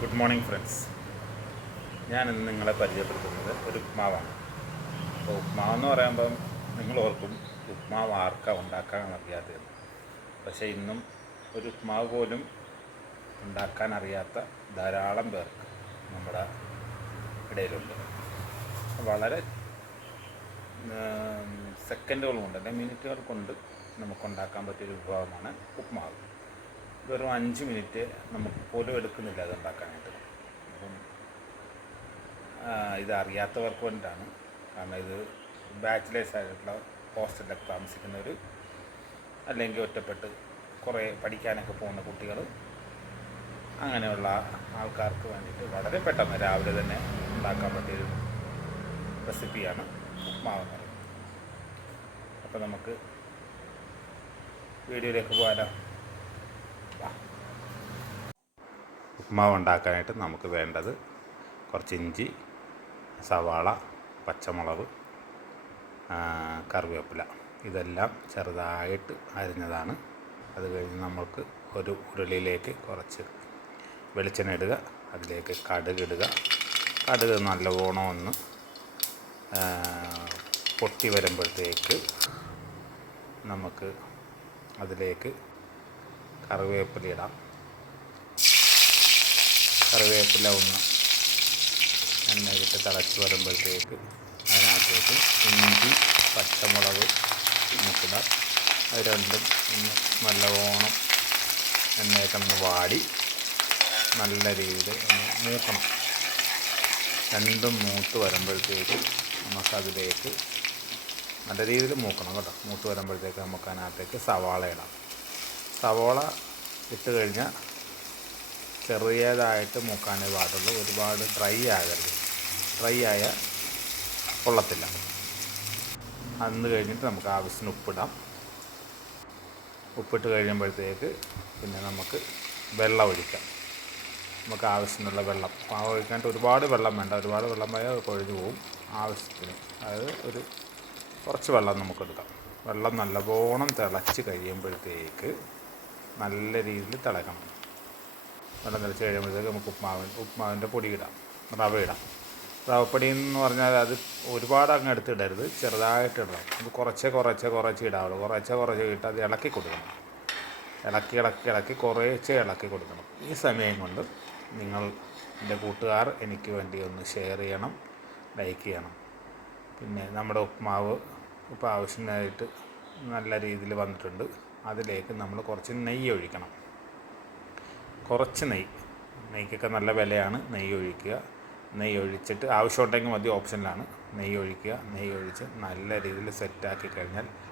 Good morning friends ഞാൻ ഇന്ന് നിങ്ങളെ പരിചയപ്പെടുത്തുന്നത് ഒരു ഉപ്മാവാണ്. അപ്പോൾ ഉപ്മാവ് എന്ന് പറയുമ്പം നിങ്ങൾ ഓർക്കും ഉപ്മാവ് ആർക്കാ ഉണ്ടാക്കാൻ അറിയാത്തത്. പക്ഷേ ഇന്നും ഒരു ഉപ്മാവ് പോലും ഉണ്ടാക്കാൻ അറിയാത്ത ധാരാളം പേർക്ക് നമ്മുടെ ഇടയിലുണ്ട്. വളരെ സെക്കൻഡുകൾ കൊണ്ട് അല്ലെങ്കിൽ മിനിറ്റുകൾ കൊണ്ട് നമുക്ക് നമുക്കുണ്ടാക്കാൻ പറ്റിയൊരു വിഭവമാണ് ഉപ്മാവ്. വെറും അഞ്ച് മിനിറ്റ് നമുക്ക് പോലും എടുക്കുന്നില്ല അത് ഉണ്ടാക്കാനായിട്ട് അപ്പം ഇത് അറിയാത്തവർക്ക് വേണ്ടിയിട്ടാണ്. കാരണം ഇത് ബാച്ചിലേഴ്സ് ആയിട്ടുള്ള ഹോസ്റ്റലിലൊക്കെ താമസിക്കുന്നവർ അല്ലെങ്കിൽ ഒറ്റപ്പെട്ട് കുറേ പഠിക്കാനൊക്കെ പോകുന്ന കുട്ടികൾ അങ്ങനെയുള്ള ആൾക്കാർക്ക് വേണ്ടിയിട്ട് വളരെ പെട്ടെന്ന് രാവിലെ തന്നെ ഉണ്ടാക്കാൻ പറ്റിയൊരു റെസിപ്പിയാണ് ഉപ്മാവ് അപ്പോൾ നമുക്ക് വീഡിയോയിലേക്ക് പോകാലോ. വാ. ഉപ്മാവ് ഉണ്ടാക്കാനായിട്ട് നമുക്ക് വേണ്ടത് കുറച്ച് ഇഞ്ചി സവാള പച്ചമുളക് കറിവേപ്പില. ഇതെല്ലാം ചെറുതായിട്ട് അരിഞ്ഞതാണ്. അത് കഴിഞ്ഞ് നമ്മൾക്ക് ഒരു ഉരുളിയിലേക്ക് കുറച്ച് വെളിച്ചെണ്ണ ഇടുക. അതിലേക്ക് കടുക് ഇടുക. കടുക് നല്ലവണ്ണം ഒന്ന് പൊട്ടി വരുമ്പോഴത്തേക്ക് നമുക്ക് അതിലേക്ക് കറിവേപ്പില ഇടാം. കറിവേപ്പില ഒന്ന് എണ്ണയിട്ട് തിളച്ച് വരുമ്പോഴത്തേക്ക് അതിനകത്തേക്ക് ഇഞ്ചി പച്ചമുളക് നമുക്കിടാം അത് രണ്ടും ഒന്ന് നല്ലവണ്ണം എണ്ണയൊക്കെ വാടി നല്ല രീതിയിൽ ഒന്ന് മൂക്കണം. രണ്ടും മൂത്ത് വരുമ്പോഴത്തേക്ക് നമുക്കതിലേക്ക് നല്ല രീതിയിൽ മൂക്കണം കേട്ടോ. മൂത്ത് വരുമ്പോഴത്തേക്ക് നമുക്ക് അതിനകത്തേക്ക് സവാള ഇടാം. സവാള ഇട്ട് കഴിഞ്ഞാൽ ചെറിയതായിട്ട് മൂക്കാനേ പാടുള്ളൂ ഒരുപാട് ഡ്രൈ ആകരുത്. ഡ്രൈ ആയ കൊള്ളത്തില്ല. അന്ന് കഴിഞ്ഞിട്ട് നമുക്ക് ആവശ്യത്തിന് ഉപ്പിടാം. ഉപ്പിട്ട് കഴിയുമ്പോഴത്തേക്ക് പിന്നെ നമുക്ക് വെള്ളം ഒഴിക്കാം. നമുക്ക് ആവശ്യത്തിനുള്ള വെള്ളം. മാവ് ഒഴിക്കാനായിട്ട് ഒരുപാട് വെള്ളം വേണ്ട. ഒരുപാട് വെള്ളം പോയാൽ കൊഴിഞ്ഞു പോകും ആവശ്യത്തിന്. അതായത് ഒരു കുറച്ച് വെള്ളം നമുക്കെടുക്കാം. വെള്ളം നല്ലവണ്ണം തിളച്ച് കഴിയുമ്പോഴത്തേക്ക് നല്ല രീതിയിൽ തിളക്കണം വെള്ളം തിളച്ച് കഴിയുമ്പോഴത്തേക്ക് നമുക്ക് ഉപ്മാവ് ഉപ്മാവിന്റെ പൊടി ഇടാം. റവ ഇടാം. റവപ്പൊടി എന്ന് പറഞ്ഞാൽ അത് ഒരുപാട് അങ്ങ് എടുത്തിടരുത് ചെറുതായിട്ട് ഇടണം. അത് കുറച്ച് കുറച്ച് കുറച്ച് ഇടാവുള്ളൂ. കുറച്ച് കുറച്ച് ഇട്ട് അത് ഇളക്കി കൊടുക്കണം. ഇളക്കി ഇളക്കി ഇളക്കി കുറേശ്ശെ ഇളക്കി കൊടുക്കണം. ഈ സമയം കൊണ്ട് നിങ്ങൾ എന്റെ കൂട്ടുകാർ എനിക്ക് വേണ്ടി ഒന്ന് ഷെയർ ചെയ്യണം ലൈക്ക് ചെയ്യണം. പിന്നെ നമ്മുടെ ഉപ്മാവ് ഇപ്പോൾ ആവശ്യമായിട്ട് നല്ല രീതിയിൽ വന്നിട്ടുണ്ട്. അതിലേക്ക് നമ്മൾ കുറച്ച് നെയ്യ് ഒഴിക്കണം. കുറച്ച് നെയ്യ്. നെയ്ക്കൊക്കെ നല്ല വിലയാണ്. നെയ്യ് ഒഴിക്കുക. നെയ്യ് ഒഴിച്ചിട്ട് ആവശ്യമുണ്ടെങ്കിൽ മതി ഓപ്ഷനിലാണ്. നെയ്യ് ഒഴിക്കുക. നെയ്യ് ഒഴിച്ച് നല്ല രീതിയിൽ സെറ്റാക്കി കഴിഞ്ഞാൽ